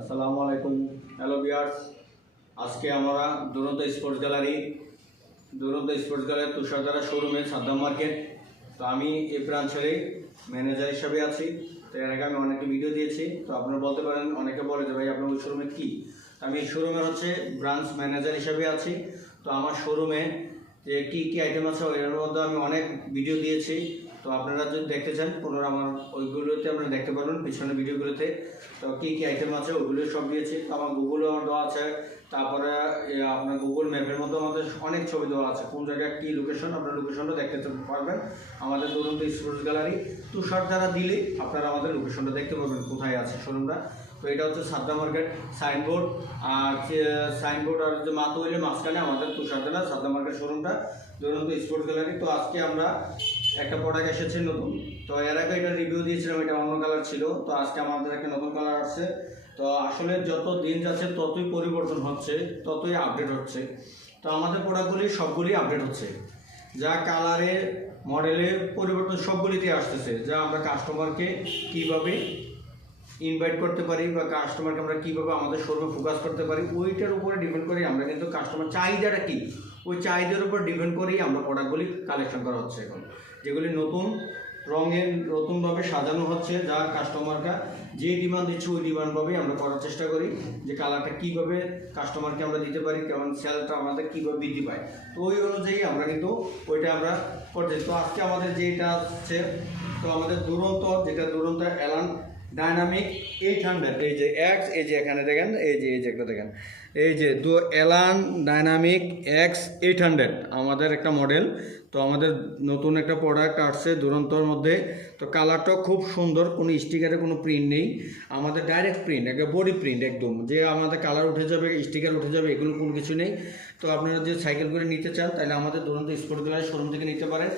আসসালামু আলাইকুম। হ্যালো বিয়ার্স আজকে আমরা Duranta sports gallery, Duranta sports gallery Tushardhara শোরুমে সাদ্দাম মার্কেট। তো আমি এই ব্রাঞ্চেরই ম্যানেজার হিসাবে আছি। তো এর আগে আমি অনেকে ভিডিও দিয়েছি। তো আপনারা বলতে পারেন, অনেকে বলে যে ভাই, আপনার শোরুমে কী? আমি এই শোরুমের হচ্ছে ব্রাঞ্চ ম্যানেজার হিসাবে আছি। তো আমার শোরুমে যে কী কী আইটেম আছে এর মধ্যে আমি অনেক ভিডিও দিয়েছি। তো আপনারা যদি দেখতে চান, পুনরায় আমার ওইগুলোতে আপনারা দেখতে পারবেন, পিছনের ভিডিওগুলোতে। তো কী কী আইটেম আছে ওইগুলো সব দিয়েছি। তো আমার গুগলও আমার দেওয়া আছে। তারপরে আপনার গুগল ম্যাপের মধ্যে আমাদের অনেক ছবি দেওয়া আছে। কোন জায়গায় কী লোকেশন আপনার লোকেশনটা দেখতে পারবেন। আমাদের দুরন্ত স্পোর্টস গ্যালারি তুষার দ্বারা দিলে আপনারা আমাদের লোকেশনটা দেখতে পারবেন, কোথায় আছে শোরুমটা তো এটা হচ্ছে সাদ্দা মার্কেট সাইনবোর্ড আর সাইনবোর্ড আর যে মাতুইলে মাঝখানে আমাদের তুষার তুষারদানা সাদ্দা মার্কেট শোরুমটা দুরন্ত স্পোর্টস গ্যালারি তো আজকে আমরা একটা প্রোডাক্ট এসেছে নতুন। তো এর আগে এটা রিভিউ দিয়েছিলাম, এটা অন্য কালার ছিল। তো আজকে আমাদের একটা নতুন কালার আসছে। তো আসলে যত দিন যাচ্ছে, ততই পরিবর্তন হচ্ছে, ততই আপডেট হচ্ছে। তো আমাদের প্রোডাক্টগুলি সবগুলি আপডেট হচ্ছে। যা কালারে মডেলে পরিবর্তন সবগুলিতে আসতেছে। যা আমরা কাস্টমারকে কীভাবে ইনভাইট করতে পারি বা কাস্টমারকে আমরা কীভাবে আমাদের শোরুমে ফোকাস করতে পারি, ওইটার উপরে ডিপেন্ড করি আমরা কিন্তু কাস্টমার চাহিদাটা কী? ওই চাহিদার উপর ডিপেন্ড করেই আমরা প্রোডাক্টগুলি কালেকশন করা হচ্ছে এখন। যেগুলি নতুন, রঙের, নতুনভাবে সাজানো হচ্ছে যা কাস্টমাররা যে ডিমান্ড দিচ্ছে ওই ডিমান্ডভাবেই আমরা করার চেষ্টা করি যে কালারটা কীভাবে কাস্টমারকে আমরা দিতে পারি, কেমন সেলটা আমাদের কীভাবে বৃদ্ধি পায়। তো ওই অনুযায়ী আমরা কিন্তু ওইটা আমরা করতে তো আজকে আমাদের যেটা হচ্ছে তো আমাদের দুরন্ত, যেটা দুরন্ত অ্যালান ডাইনামিক এইট হান্ড্রেড এই যে এক্স এই যে এখানে দেখেন, এই যে এই যে একটা দেখেন। এই যে দু এলান ডাইনামিক এক্স এইট হান্ড্রেড আমাদের একটা মডেল তো আমাদের নতুন একটা প্রোডাক্ট আসছে দুরন্তর মধ্যে। তো কালারটাও খুব সুন্দর, কোনো স্টিকারে কোনো প্রিন্ট নেই। আমাদের ডাইরেক্ট প্রিন্ট একটা বডি প্রিন্ট একদম। যে আমাদের কালার উঠে যাবে স্টিকার উঠে যাবে, এগুলো কোনো কিছু নেই। তো আপনারা যে সাইকেল করে নিতে চান, তাহলে আমাদের দুরন্ত স্পোর্ট গ্যালারি শোরুম থেকে নিতে পারেন।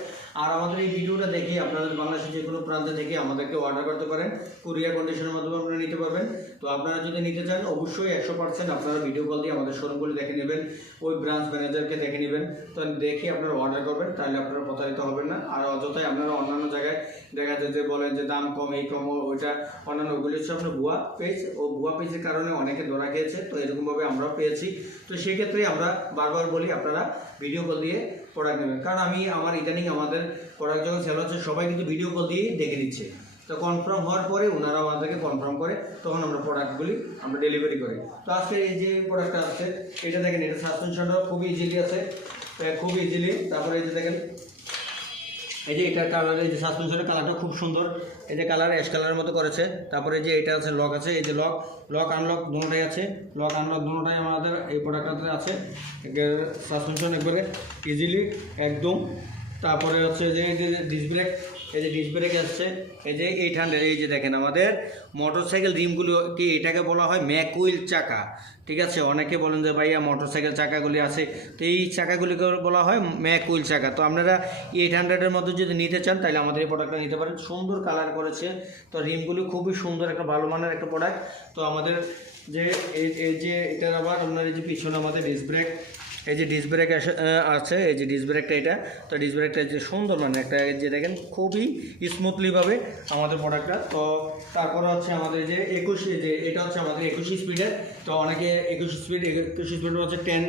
আর আমাদের এই ভিডিওটা দেখে আপনাদের বাংলাদেশের যে কোনো প্রান্তে থেকে আমাদেরকে অর্ডার করতে পারেন। কুরিয়ার কন্ডিশনের মাধ্যমে আপনারা নিতে পারবেন। তো আপনারা যদি নিতে চান, অবশ্যই একশো পার্সেন্ট আপনারা ভিডিও কল দিয়ে আমাদের শোরুমগুলি দেখে নেবেন। ওই ব্রাঞ্চ ম্যানেজারকে দেখে নেবেন। তো দেখে আপনারা অর্ডার করবেন। তাহলে আপনারা প্রতারিত হবেন না। আর অযথাই আপনারা অন্যান্য জায়গায় দেখা যায় যে বলেন যে দাম কম, এই কম, ওইটা অন্যান্য, ওগুলি হচ্ছে আপনার ভুয়া পেজ ও ভুয়া পেজের কারণে অনেকে ধরা খেয়েছে, তো এরকমভাবে আমরাও পেয়েছি। তো সেক্ষেত্রে আমরা বারবার বলি, আপনারা ভিডিও কল দিয়ে প্রোডাক্ট নেবেন। কারণ আমি, আমার ইদানিং আমাদের প্রোডাক্ট যখন সেল হচ্ছে, সবাই কিন্তু ভিডিও কল দিয়েই দেখে দিচ্ছে তো কনফার্ম হওয়ার পরে ওনারা আমাদেরকে কনফার্ম করে, তখন আমরা প্রোডাক্টগুলি আমরা ডেলিভারি করি। তো আজকে এই যে প্রোডাক্টটা আছে, এটা দেখেন, এটা সাসপেনশনটা খুবই ইজিলি আছে। খুব ইজিলি তারপরে এই যে দেখেন, এই যে এটার কালার এই যে সাসপেনশনের কালারটা খুব সুন্দর। এই যে কালার অ্যাশ কালারের মতো করেছে। তারপরে যে এটা আছে লক আছে। এই যে লক লক আনলক দুটাই আছে। লক আনলক দুটাই আমাদের এই প্রোডাক্টটাতে আছে। সাসপেনশন একবারে ইজিলি একদম তারপরে হচ্ছে যে এই যে ডিস ব্রেক এই যে ডিস ব্রেক আসছে, এই যে এইট হান্ড্রেড এই যে দেখেন আমাদের মোটরসাইকেল রিমগুলো কি এটাকে বলা হয় ম্যাকুইল চাকা, ঠিক আছে? অনেকে বলেন যে ভাইয়া মোটরসাইকেল চাকাগুলি আছে, তো এই চাকাগুলিকে বলা হয় ম্যাকুইল চাকা। তো আপনারা এইট হান্ড্রেডের মধ্যে যদি নিতে চান, তাহলে আমাদের এই প্রোডাক্টটা নিতে পারেন। সুন্দর কালার করেছে। তো রিমগুলি খুবই সুন্দর একটা, ভালো মানের একটা প্রোডাক্ট তো আমাদের যে, এই এই যে, এটার আবার আপনার এই যে পিছনে আমাদের ডিস ব্রেক এই যে ডিস ব্রেক আছে, এই যে ডিস ব্রেকটা এটা, তো ডিস ব্রেকটা যে সুন্দর মানে একটা যে দেখেন, খুবই স্মুথলিভাবে আমাদের প্রোডাক্টটা তো তারপরে হচ্ছে আমাদের যে একুশ যে এটা হচ্ছে আমাদের একুশ স্পিডের তো অনেকে একুশ স্পিড একুশ স্পিড হচ্ছে টেন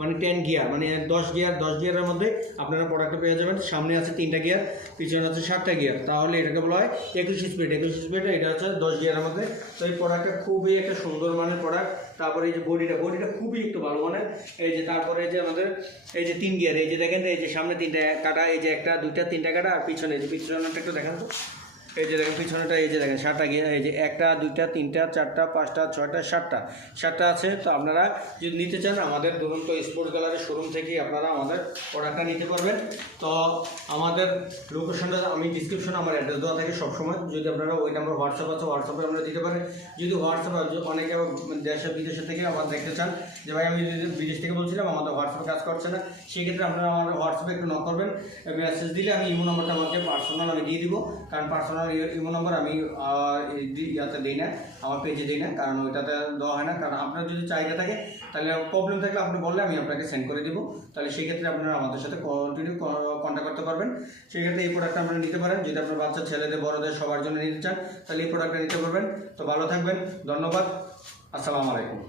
মানে টেন গিয়ার মানে দশ গিয়ার দশ গিয়ারের মধ্যে আপনারা প্রোডাক্টটা পেয়ে যাবেন। সামনে আছে তিনটা গিয়ার পিছনে আছে সাতটা গিয়ার তাহলে এটাকে বলা হয় একুশ স্পিড একুশ স্পিড এটা হচ্ছে দশ গিয়ারের মধ্যে। তো এই প্রোডাক্টটা খুবই একটা সুন্দর মানের প্রোডাক্ট তারপরে এই যে বডিটা বডিটা খুবই একটু ভালো মানে এই যে তারপরে এই যে আমাদের, এই যে তিন গিয়ার এই যে দেখেন, এই যে সামনে তিনটা কাটা, এই যে একটা, দুইটা, তিনটা কাটা, আর পিছনে এই যে পিছনেটা একটু দেখান তো। এই যে দেখেন পিছনেটা এই যে দেখেন, সাতটা গিয়ে, এই যে একটা, দুইটা, তিনটা, চারটা, পাঁচটা, ছয়টা, সাতটা। সাতটা আছে, তো আপনারা যদি নিতে চান, আমাদের দুরন্ত স্পোর্টস গ্যালারির শোরুম থেকে আপনারা আমাদের প্রোডাক্টটা নিতে পারবেন। তো আমাদের লোকেশনটা আমি ডিসক্রিপশনে আমার অ্যাড্রেস দেওয়া থাকে সবসময়। যদি আপনারা ওই নাম্বার হোয়াটসঅ্যাপ আছে হোয়াটসঅ্যাপে আপনারা দিতে পারেন যদি হোয়াটসঅ্যাপ অনেকে দেশে, বিদেশে থেকে আমার দেখতে চান, যে ভাই, আমি বিদেশ থেকে বলছিলাম, আমাদের হোয়াটসঅ্যাপে কাজ করছে না। সেক্ষেত্রে আপনারা আমার হোয়াটসঅ্যাপে একটু নক করবেন। মেসেজ দিলে আমি ইমো নাম্বারটা আমাকে পার্সোনাল আমি দিয়ে দিব। কারণ পার্সোনাল ইমো নাম্বার আমি ইয়াতে দিই না, আমার পেজে দিই না, কারণ ওইটাতে দেওয়া হয় না, কারণ আপনার যদি চাহিদা থাকে, তাহলে প্রবলেম থাকলে আপনি বললে আমি আপনাকে সেন্ড করে দিব। তাহলে সেই ক্ষেত্রে আপনারা আমাদের সাথে কন্টিনিউ কন্ট্যাক্ট করতে পারবেন। সেই ক্ষেত্রে এই প্রোডাক্টটা আপনারা নিতে পারেন, যদি আপনার বাচ্চা, ছেলেদের, বড়দের সবার জন্য নিতে চান, তাহলে এই প্রোডাক্টটা নিতে পারবেন। তো ভালো থাকবেন, ধন্যবাদ, আসসালামু আলাইকুম।